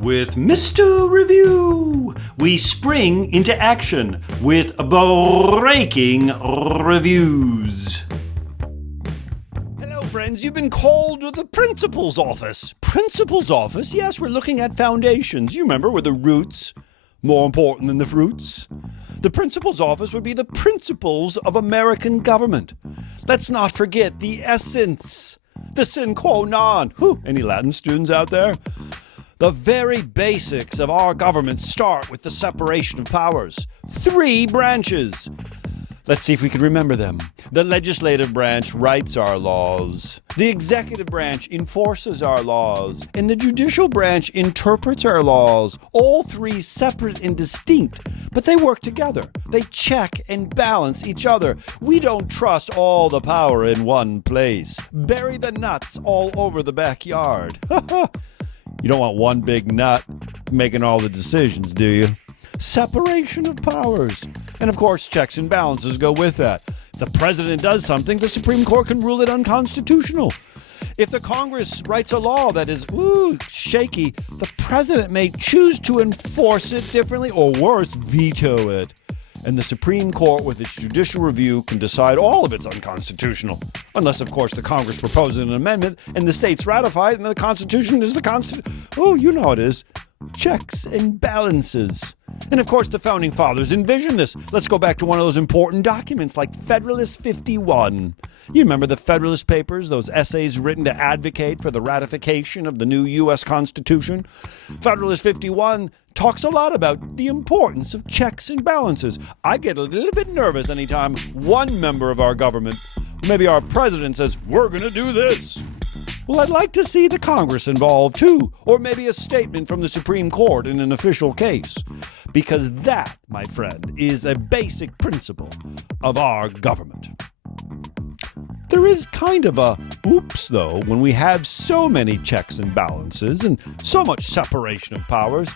With Mr. Review, we spring into action with breaking reviews. Hello, friends. You've been called to the principal's office. Principal's office? Yes, we're looking at foundations. You remember, where the roots more important than the fruits? The principal's office would be the principles of American government. Let's not forget the essence, the sine qua non. Any Latin students out there? The very basics of our government start with the separation of powers. 3 branches. Let's see if we can remember them. The legislative branch writes our laws. The executive branch enforces our laws. And the judicial branch interprets our laws. All 3 separate and distinct, but they work together. They check and balance each other. We don't trust all the power in one place. Bury the nuts all over the backyard. You don't want one big nut making all the decisions, do you? Separation of powers. And of course, checks and balances go with that. If the president does something, the Supreme Court can rule it unconstitutional. If the Congress writes a law that is shaky, the president may choose to enforce it differently or worse, veto it. And the Supreme Court, with its judicial review, can decide all of it's unconstitutional. Unless, of course, the Congress proposes an amendment and the states ratify it and the Constitution is the Constitution. Oh, you know how it is. Checks and balances. And of course, the Founding Fathers envisioned this. Let's go back to one of those important documents like Federalist 51. You remember the Federalist Papers, those essays written to advocate for the ratification of the new U.S. Constitution? Federalist 51 talks a lot about the importance of checks and balances. I get a little bit nervous anytime one member of our government, maybe our president, says, "We're going to do this." Well, I'd like to see the Congress involved too, or maybe a statement from the Supreme Court in an official case. Because that, my friend, is a basic principle of our government. There is kind of a oops, though, when we have so many checks and balances and so much separation of powers.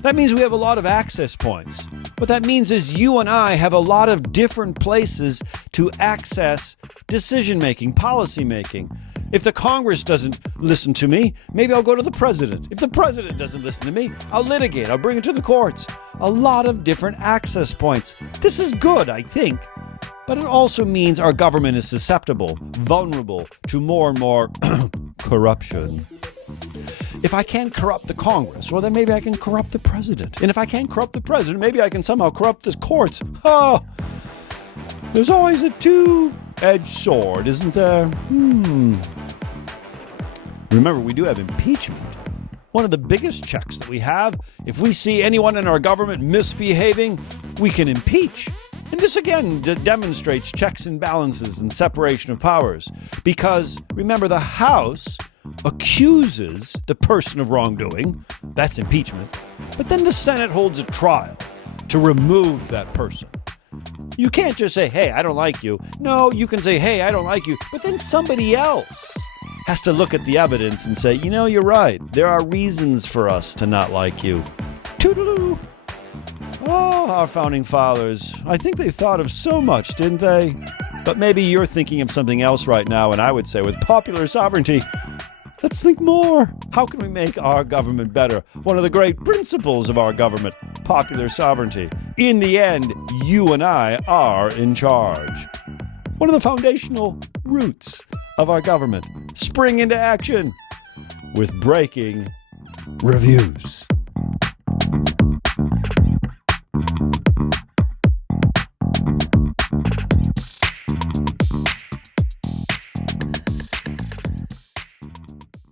That means we have a lot of access points. What that means is you and I have a lot of different places to access decision-making, policy-making. If the Congress doesn't listen to me, maybe I'll go to the president. If the president doesn't listen to me, I'll litigate. I'll bring it to the courts. A lot of different access points. This is good, I think. But it also means our government is susceptible, vulnerable to more and more corruption. If I can't corrupt the Congress, well, then maybe I can corrupt the president. And if I can't corrupt the president, maybe I can somehow corrupt the courts. There's always a two-edged sword, isn't there? Remember, we do have impeachment. One of the biggest checks that we have, if we see anyone in our government misbehaving, we can impeach. And this again demonstrates checks and balances and separation of powers. Because, remember, the House accuses the person of wrongdoing. That's impeachment. But then the Senate holds a trial to remove that person. You can't just say, "Hey, I don't like you." No, you can say, "Hey, I don't like you." But then somebody else has to look at the evidence and say, "You're right. There are reasons for us to not like you." Toodaloo. Oh, our founding fathers. I think they thought of so much, didn't they? But maybe you're thinking of something else right now, and I would say with popular sovereignty, let's think more. How can we make our government better? One of the great principles of our government, popular sovereignty. In the end, you and I are in charge. One of the foundational roots of our government. Spring into action with breaking reviews.